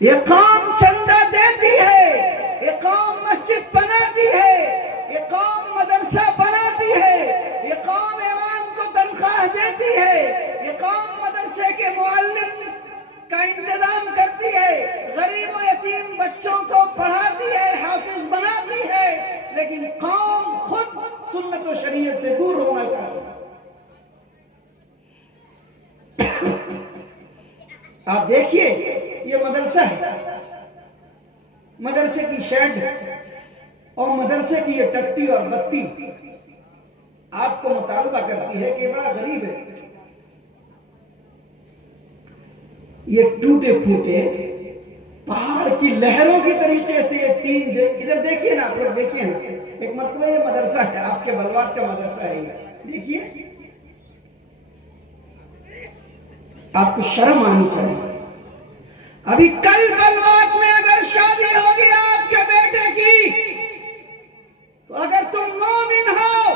ये कौम चंदा देती है, ये कौम मस्जिद बनाती है, ये कौम मदरसा बनाती है, ये कौम इमाम को तनख्वाह देती है, ये कौम मदरसे के मुअल्लिम का इंतजाम करती है, गरीब और यतीम बच्चों को पढ़ाती है, हाफिज बनाती है, लेकिन कौम खुद सुन्नत और शरीयत से दूर होना चाहती है। आप देखिए, ये मदरसा है, मदरसे की शेड और मदरसे की ये टट्टी और बत्ती आपको मुतालबा करती है कि बड़ा गरीब है। ये टूटे फूटे पहाड़ की लहरों की तरीके से ये टीन, इधर देखिए ना, आप लोग देखिए ना, एक मतलब ये मदरसा है, आपके बलवात का मदरसा है, देखिए, आपको शर्म आनी चाहिए। अभी कल बलवात में अगर शादी होगी आपके बेटे की, तो अगर तुम मोमिन हो,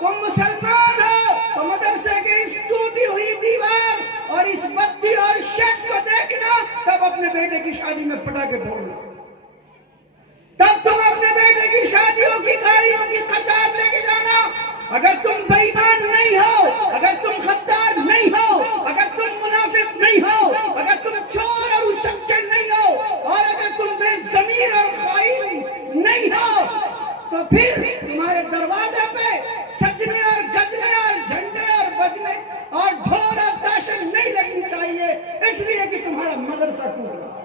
तुम मुसलमान हो, तो मदरसे की इस टूटी हुई दीवार और इस बत्ती और शेड को देखना, तब अपने बेटे की शादी में पटाखे फोड़ना, तब तुम अपने बेटे की शादियों की गाड़ियों की कतार लेके जाना। अगर तुम बेईमान नहीं हो, अगर तुम गद्दार नहीं हो, अगर तुम मुनाफिक नहीं हो, अगर तुम चोर और उचक्के नहीं हो, और अगर तुम बेज़मीर और खाइन नहीं हो, तो फिर तुम्हारे दरवाजे पे सजने और गजने और झंडे और बजने और ढोल और ताशें नहीं लगनी चाहिए, इसलिए कि तुम्हारा मदरसा टूट रहा है।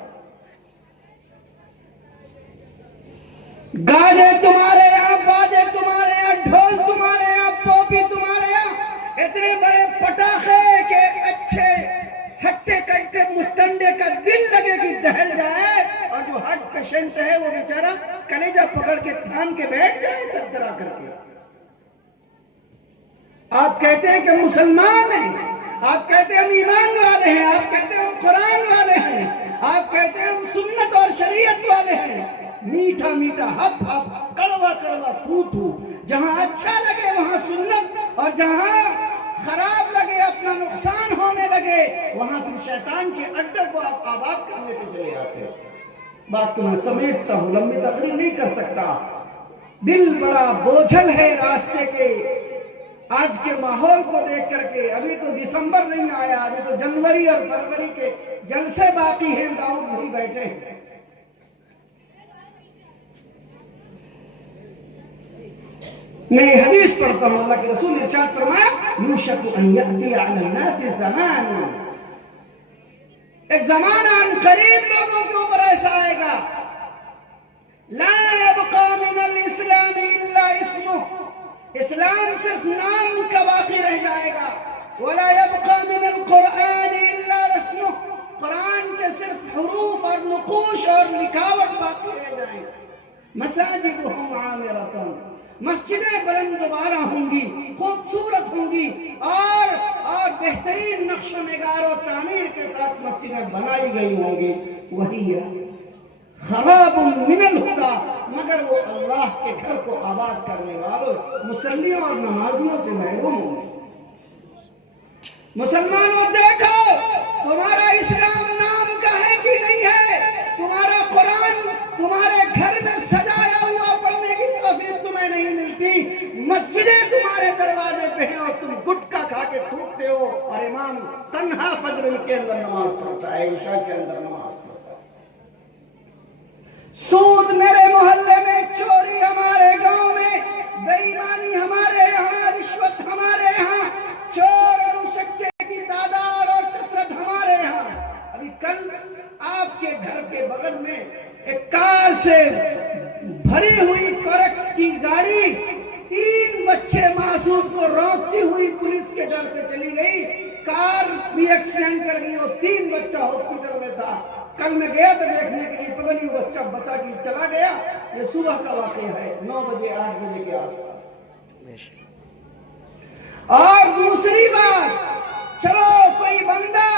गाजे तुम्हारे यहाँ, बाजे तुम्हारे यहाँ, ढोल तुम्हारे यहाँ, पोपी तुम्हारे यहाँ, इतने बड़े पटाखे के अच्छे हट्टे कट्टे मुस्टंडे का दिल लगे कि दहल जाए, और जो हार्ट पेशेंट है वो बेचारा कलेजा पकड़ के थाम के बैठ जाए तरतरा करके। आप कहते हैं कि मुसलमान हैं, आप कहते हैं हम ईमान वाले हैं, आप कहते हैं हम कुरान वाले हैं, आप कहते हैं हम सुन्नत और शरीयत वाले हैं। मीठा मीठा हप हप, कड़वा कड़वा थू थू, जहां अच्छा लगे वहां सुन्नत, और जहां खराब लगे, अपना नुकसान होने लगे, वहां फिर शैतान के अड्डे को आप आबाद करने पे चले आते हैं। बात को मैं समेटता हूं, लंबी तकरीर नहीं कर सकता। दिल बड़ा बोझल है रास्ते के आज के माहौल को देख करके। अभी तो दिसंबर नहीं आया, अभी तो जनवरी और फरवरी के जलसे बाकी हैं, दाऊद नहीं बैठे हैं। मैं हदीस पढ़ता हूं, अल्लाह के रसूल ने इरशाद फरमाया, यूशकु अन यअती अला अन्नास ज़मान, एक ज़माना करीब लोगों के ऊपर ऐसा आएगा, ला यबका मिनल इस्लाम इल्ला इस्मुह, इस्लाम सिर्फ नाम का बाकी रह जाएगा, वला यबका मिनल कुरान इल्ला रस्मुह, कुरान के सिर्फ हुरूफ और नुकूश और लिखावट बाकी रह जाएंगे। मसाजिदुहुम आमिरतुन, मस्जिदें बुलंदबारा होंगी, खूबसूरत होंगी, और बेहतरीन नक्शो निगार और तामीर के साथ मस्जिदें बनाई गई होंगी। वही है खराबुन मिनल हुदा, मगर वो अल्लाह के घर को आबाद करने वालों मुसल्लियों और नमाजियों से महरूम होंगे। मुसलमानों देखो, तुम्हारा इस्लाम नाम का है कि नहीं है? तुम्हारा कुरान तुम्हारे घर में सजाया हुआ पढ़ने की तौफीक तुम्हें नहीं मिलती, मस्जिदें तुम्हारे दरवाजे पे हैं और तुम गुटखा खा के थूकते हो, और इमाम तन्हा फजर के अंदर नमाज पढ़ता है, ईशा के अंदर नमाज पढ़ता है। सूद मेरे मोहल्ले में, चोरी हमारे गांव में, बेईमानी हमारे यहाँ, रिश्वत हमारे यहाँ, चोर और उचक्के की तादाद और कसरत हमारे यहाँ। अभी कल आपके घर के बगल में एक कार से भरी हुई कोरेक्स की गाड़ी 3 बच्चे मासूम को रोकती हुई पुलिस के डर से चली गई, कार भी एक्सीडेंट कर गई और 3 बच्चा हॉस्पिटल में था। कल मैं गया था देखने के लिए, पता नहीं वो बच्चा बचा कि चला गया। ये सुबह का वाकया है, 9 बजे 8 बजे के आसपास। और दूसरी बात, चलो कोई बंदा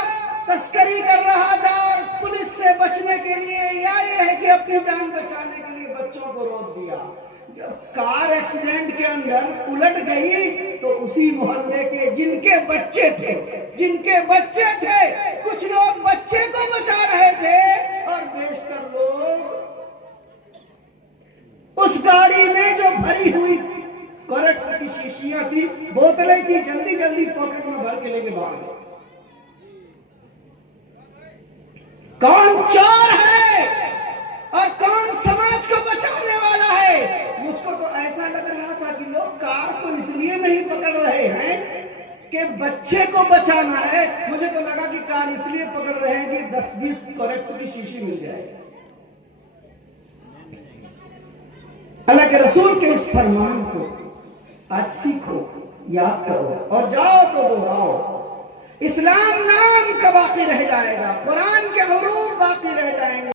तस्करी कर रहा था और पुलिस से बचने के लिए, या ये है कि अपनी जान बचाने के लिए बच्चों को रोक दिया। जब कार एक्सीडेंट के अंदर उलट गई तो उसी मोहल्ले के जिनके बच्चे थे कुछ लोग बच्चे को बचा रहे थे और के लेके भाग गए। कौन चोर है और कौन समाज को बचाने वाला है? मुझको तो ऐसा लग रहा था कि लोग कार को इसलिए नहीं पकड़ रहे हैं कि बच्चे को बचाना है। मुझे तो लगा कि कार इसलिए पकड़ रहे हैं कि 10-20 करेक्स की शीशी मिल जाए। अल्लाह के रसूल के इस फरमान को आज सीखो, याद करो और जाओ तो दोहराओ। इस्लाम नाम का बाकी रह जाएगा, कुरान के हुरूफ बाकी रह जाएंगे।